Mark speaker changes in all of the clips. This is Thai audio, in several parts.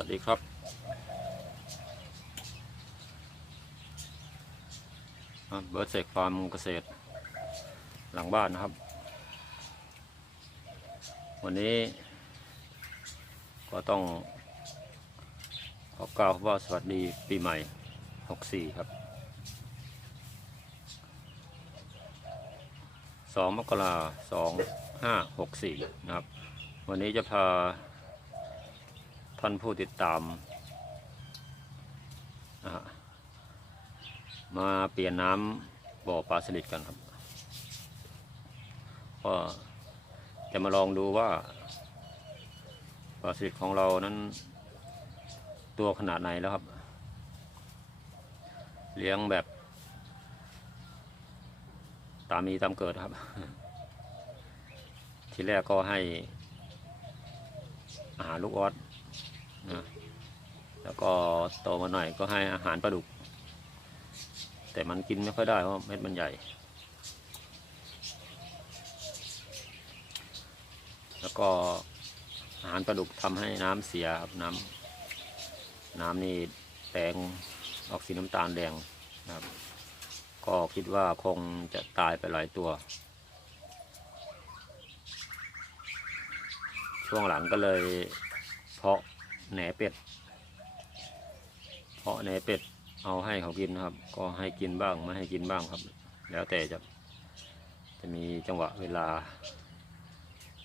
Speaker 1: วัสดีครับเบิร์ดเสกฟาร์มเกษตร หลังบ้านนะครับ วันนี้ ก็ต้อง ขอกล่าวว่าสวัสดีปีใหม่ 64 ครับ 2 มกราสองห้าหกสี่นะครับ วันนี้จะพา ท่านผู้ติดตามมาเปลี่ยนน้ำบ่อปลาสลิดกันครับก็จะมาลองดูว่าปลาสลิดของเรานั้น ตัวขนาดไหนแล้วครับ เลี้ยงแบบ ตามมีตามเกิดครับ ทีแรกก็ให้อาหารลูกออส นะแล้วก็โตมาหน่อยก็ให้อาหารปลาดุก แต่มันกินไม่ค่อยได้เพราะเม็ดมันใหญ่ แล้วก็อาหารปลาดุกทำให้น้ำเสียครับน้ำน้ำนี่แดงออกสีน้ำตาลแดงนะครับ ก็คิดว่าคงจะตายไปหลายตัว ช่วงหลังก็เลยเพาะ แหนเป็ด เพาะแหนเป็ด เอาให้เขากินนะครับ ก็ให้กินบ้างไม่ให้กินบ้างครับ แล้วแต่จะจะมีจังหวะเวลา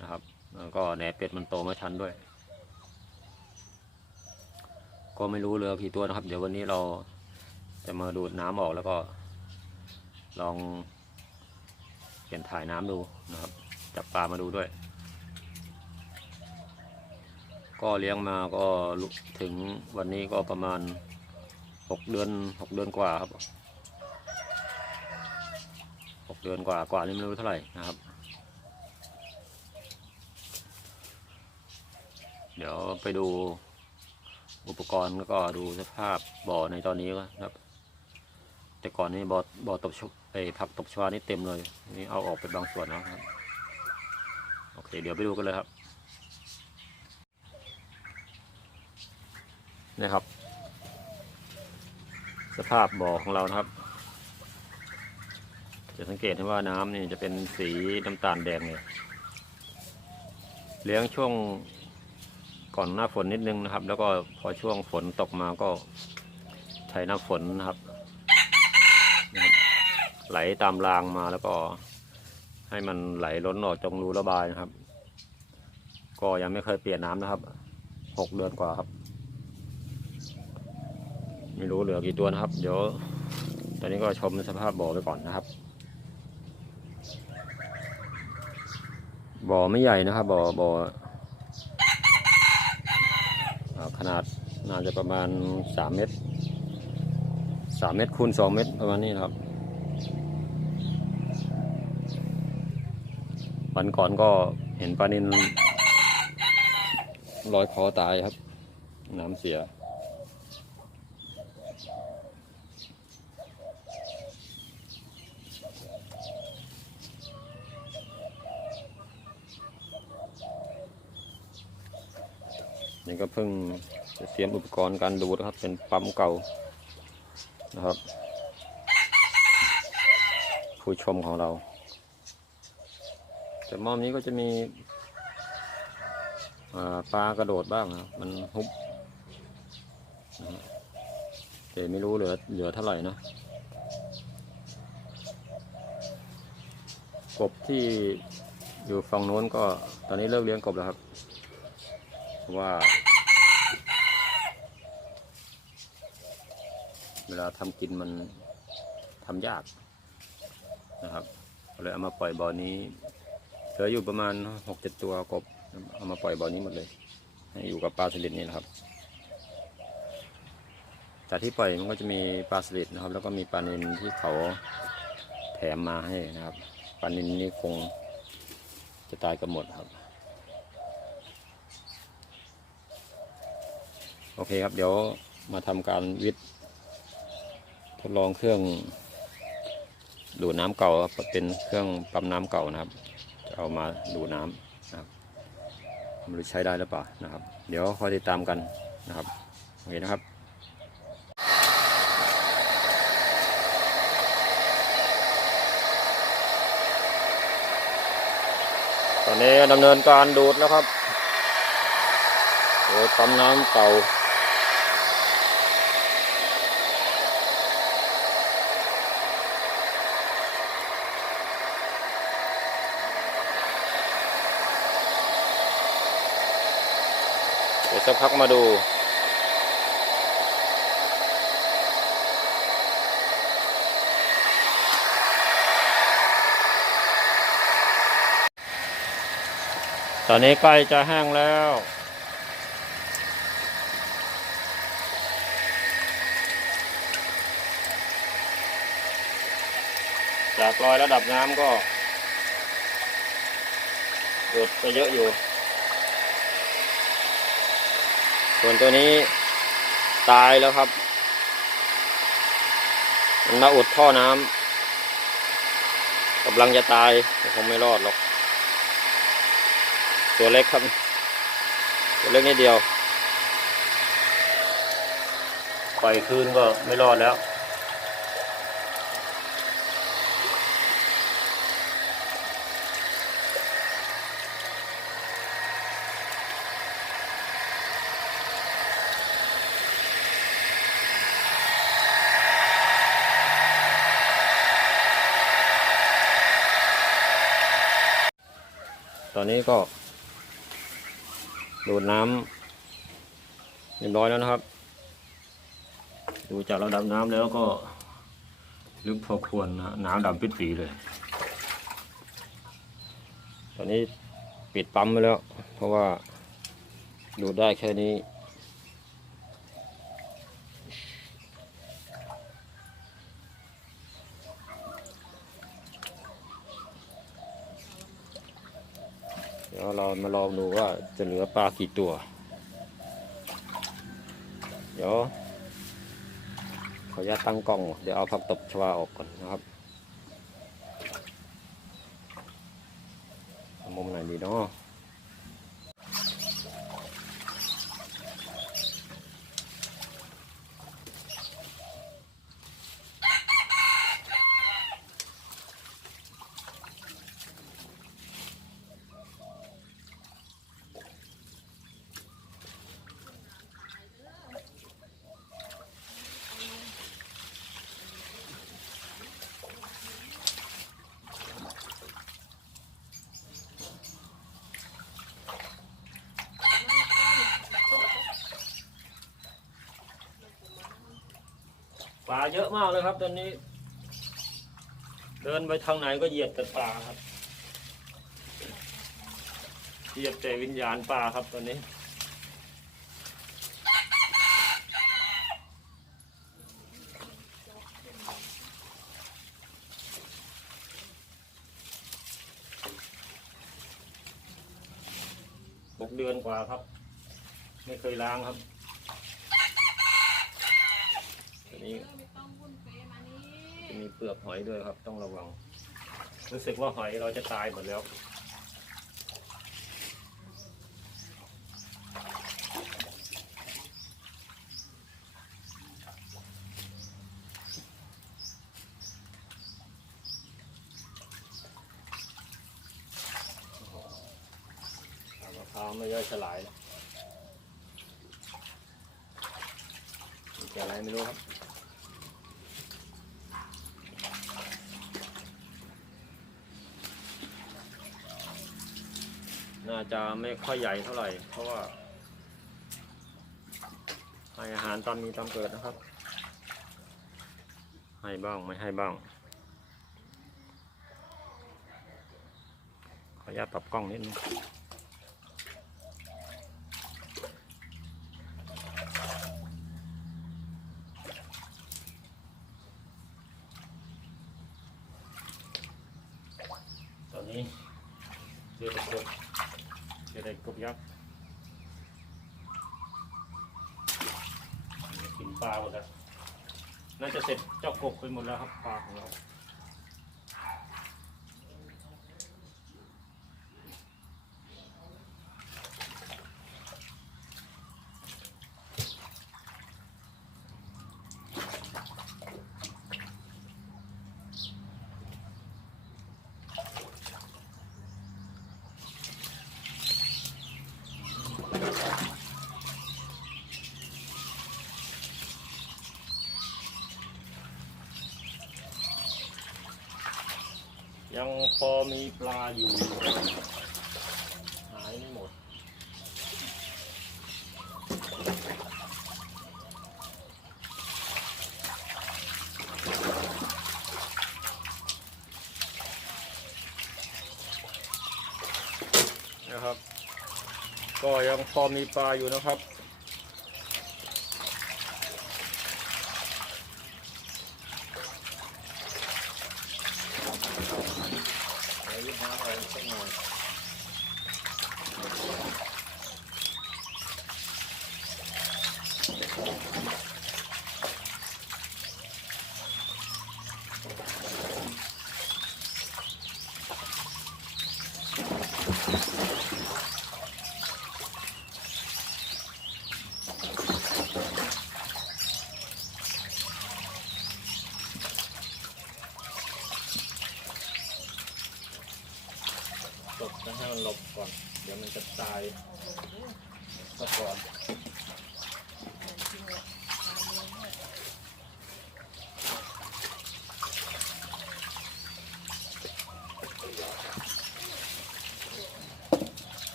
Speaker 1: นะครับแล้วก็แหนเป็ดมันโตไม่ทันด้วย ก็ไม่รู้เหลือกี่ตัวนะครับ เดี๋ยววันนี้เราจะมาดูดน้ำออกแล้วก็ ลองเปลี่ยนถ่ายน้ำดูนะครับ จับปลามาดูด้วย ก็เลี้ยงมาก็ถึงวันนี้ก็ประมาณหกเดือนหกเดือนกว่าครับหกเดือนกว่ากว่านี่ไม่รู้เท่าไหร่นะครับ เดี๋ยวไปดูอุปกรณ์แล้วก็ดูสภาพบ่อในตอนนี้ก็ครับ แต่ก่อนนี้บ่อบ่อตบชไอผักตบชวานี่เต็มเลยนี่เอาออกไปบางส่วนแล้วครับ โอเค เดี๋ยวไปดูกันเลยครับ นะครับ สภาพบ่อของเรานะครับ จะสังเกตได้ว่าน้ำนี่จะเป็นสีน้ำตาลแดงเลยเลี้ยงช่วงก่อนหน้าฝนนิดนึงนะครับ แล้วก็พอช่วงฝนตกมาก็ใช้น้ำฝนนะครับนะครับไหลตามรางมาแล้วก็ให้มันไหลล้นออกจงรูระบายนะครับ ก็ยังไม่เคยเปลี่ยนน้ำนะครับหกเดือนกว่าครับ ไม่รู้เหลือกี่ตัวนะครับ เดี๋ยว ตอนนี้ก็ชมสภาพบ่อไปก่อนนะครับ บ่อไม่ใหญ่นะครับ บ่อบ่อขนาดน่าจะประมาณสามเมตรสามเมตรคูณสองเมตรประมาณนี้นะครับวันก่อนก็เห็นปลานินลอยคอตายครับ น้ำเสีย ก็เพิ่งเตรียมอุปกรณ์การดูดนะครับ เป็นปั๊มเก่านะครับ ผู้ชมของเรา แต่มอมนี้ก็จะมีปลากระโดดบ้างนะครับมันฮุบนะฮะแต่ไม่รู้เหลือเหลือเท่าไหร่นะกบที่อยู่ฝั่งโน้นก็ตอนนี้เลิกเลี้ยงกบแล้วครับ ว่า เวลาทำกินมันทำยากนะครับเลยเอามาปล่อยบ่อนี้เหลืออยู่ประมาณหกเจ็ดตัวกบเอามาปล่อยบ่อนี้หมดเลยให้อยู่กับปลาสลิดนี่นะครับแต่ที่ปล่อยมันก็จะมีปลาสลิดนะครับ แล้วก็มีปลานิลที่เขาแถมมาให้นะครับปลานิลนี่คงจะตายกันหมดครับ โอเคครับเดี๋ยวมาทำการวิทย์ ทดลองเครื่องดูดน้ำเก่าครับเป็นเครื่องปั๊มน้ำเก่านะครับจะเอามาดูดน้ำนะครับไม่รู้ใช้ได้หรือเปล่านะครับ เดี๋ยวคอยติดตามกันนะครับโอเคนะครับตอนนี้ดำเนินการดูดแล้วครับโอ้ปั๊มน้ำเก่า สักพักมาดูตอนนี้ใกล้จะแห้งแล้ว จากรอยระดับน้ำก็หยุดไปเยอะอยู่ ส่วนตัวนี้ตายแล้วครับมันมาอุดท่อน้ำกำลังจะตายคงไม่รอดหรอก ตัวเล็กครับ ตัวเล็กนิดเดียว ปล่อยคืนก็ไม่รอดแล้ว ตอนนี้ก็ดูดน้ำเรียบร้อยแล้วนะครับ ดูจากระดับน้ำแล้วก็ลึกพอควรนะน้ำดำปิดสีเลย ตอนนี้ปิดปั๊มไปแล้ว เพราะว่าดูดได้แค่นี้ ดี๋ยวเรามาลองดูว่าจะเหลือปลากี่ตัว เดี๋ยวขออนุญาตตั้งกล้อง เดี๋ยวเอาผักตบชวาออกก่อนนะครับเอามุมไหนดีเนาะปลา เยอะมากเลยครับ ตอนนี้ เดินไปทางไหนก็เหยียบแต่ปลาครับ เหยียบแต่วิญญาณปลาครับตอนนี้ หกเดือนกว่าครับ ไม่เคยล้างครับอันนี้ มีเปลือกหอยด้วยครับ ต้องระวัง รู้สึกว่าหอยเราจะตายหมดแล้ว มะพร้าวไม่ย่อยสลายมีอะไรไม่รู้ครับ น่าจะไม่ค่อยใหญ่เท่าไหร่ เพราะว่าให้อาหารตามมีตามเกิดนะครับ ให้บ้างไม่ให้บ้าง ขออนุญาตปรับกล้องนิดนึงตอนนี้ เจอตะกบเจอตะกบยักษ์กินปลาหมดแล้วน่าจะเสร็จเจ้ากบไปหมดแล้วครับปลาของเรา ยัง พอมีปลาอยู่ หายไม่หมด นะครับ ก็ยังพอมีปลาอยู่นะครับ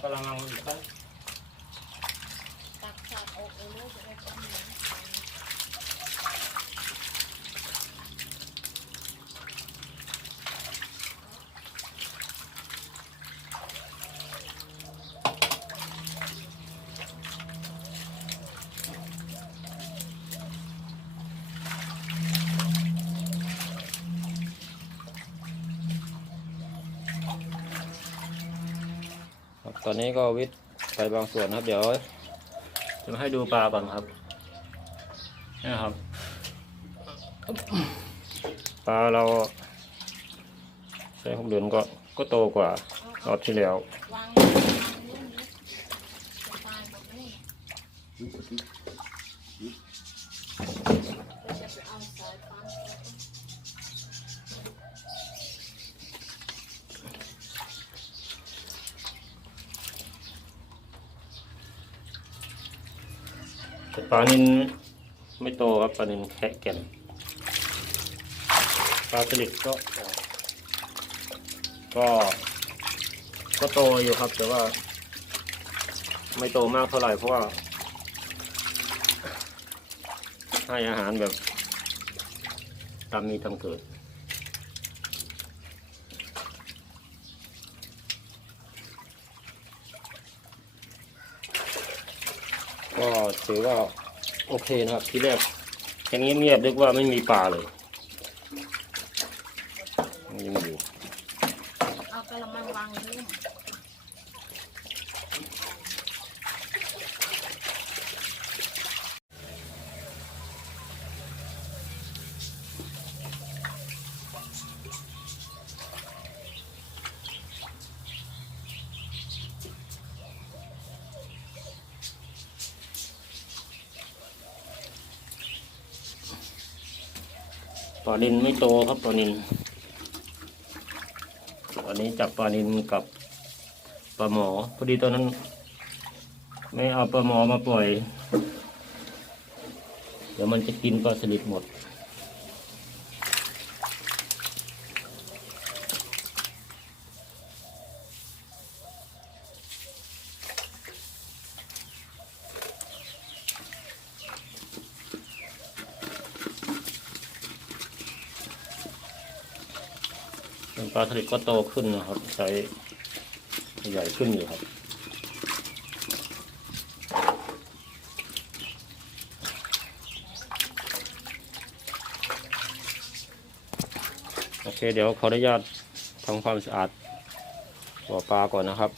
Speaker 1: เรากำลังมันอยู่ตั้ง
Speaker 2: ตักสาดออกเลยลูกจะได้ต้มน้ำ
Speaker 1: ครับต อนนี้ก็วิทย์ไปบางส่วนนะครับ เดี๋ยวจะมาให้ดูปลาก่อนครับนี่ครับ ปลาเราใช้หกเดือนก็ก็โตกว่ารอบที่แล้ว
Speaker 2: ป
Speaker 1: ลานินไม่โตครับปลานินแคะแก่นปลาสลิดก็ ก็ ก็โตอยู่ครับ แต่ว่า ไม่โตมากเท่าไหร่เพราะว่า ให้อาหารแบบตามมีตามเกิด ก็ ถือว่าโอเคนะครับ ที่แรกแค่เงียบๆนึกว่าไม่มีปลาเลยยังอยู่
Speaker 2: เอากระมังวางนุ่ม
Speaker 1: ป ปลาดินไม่โตครับปลานินวันนี้จับปลานินกับปลาหมอพอดีตอนนั้น ไม่เอาปลาหมอมาปล่อย เดี๋ยวมันจะกินปลาสลิดหมด ส่วนปลาสลิดก็โตขึ้นนะครับไซส์ใหญ่ขึ้นอยู่ครับโอเคเดี๋ยวขออนุญาตทำความสะอาดบ่อปลาก่อนนะครับ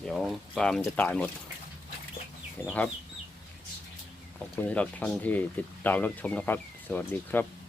Speaker 1: เดี๋ยวปลามันจะตายหมดเห็นนะครับ ขอบคุณสำหรับท่านที่ติดตามรับชมนะครับ สวัสดีครับ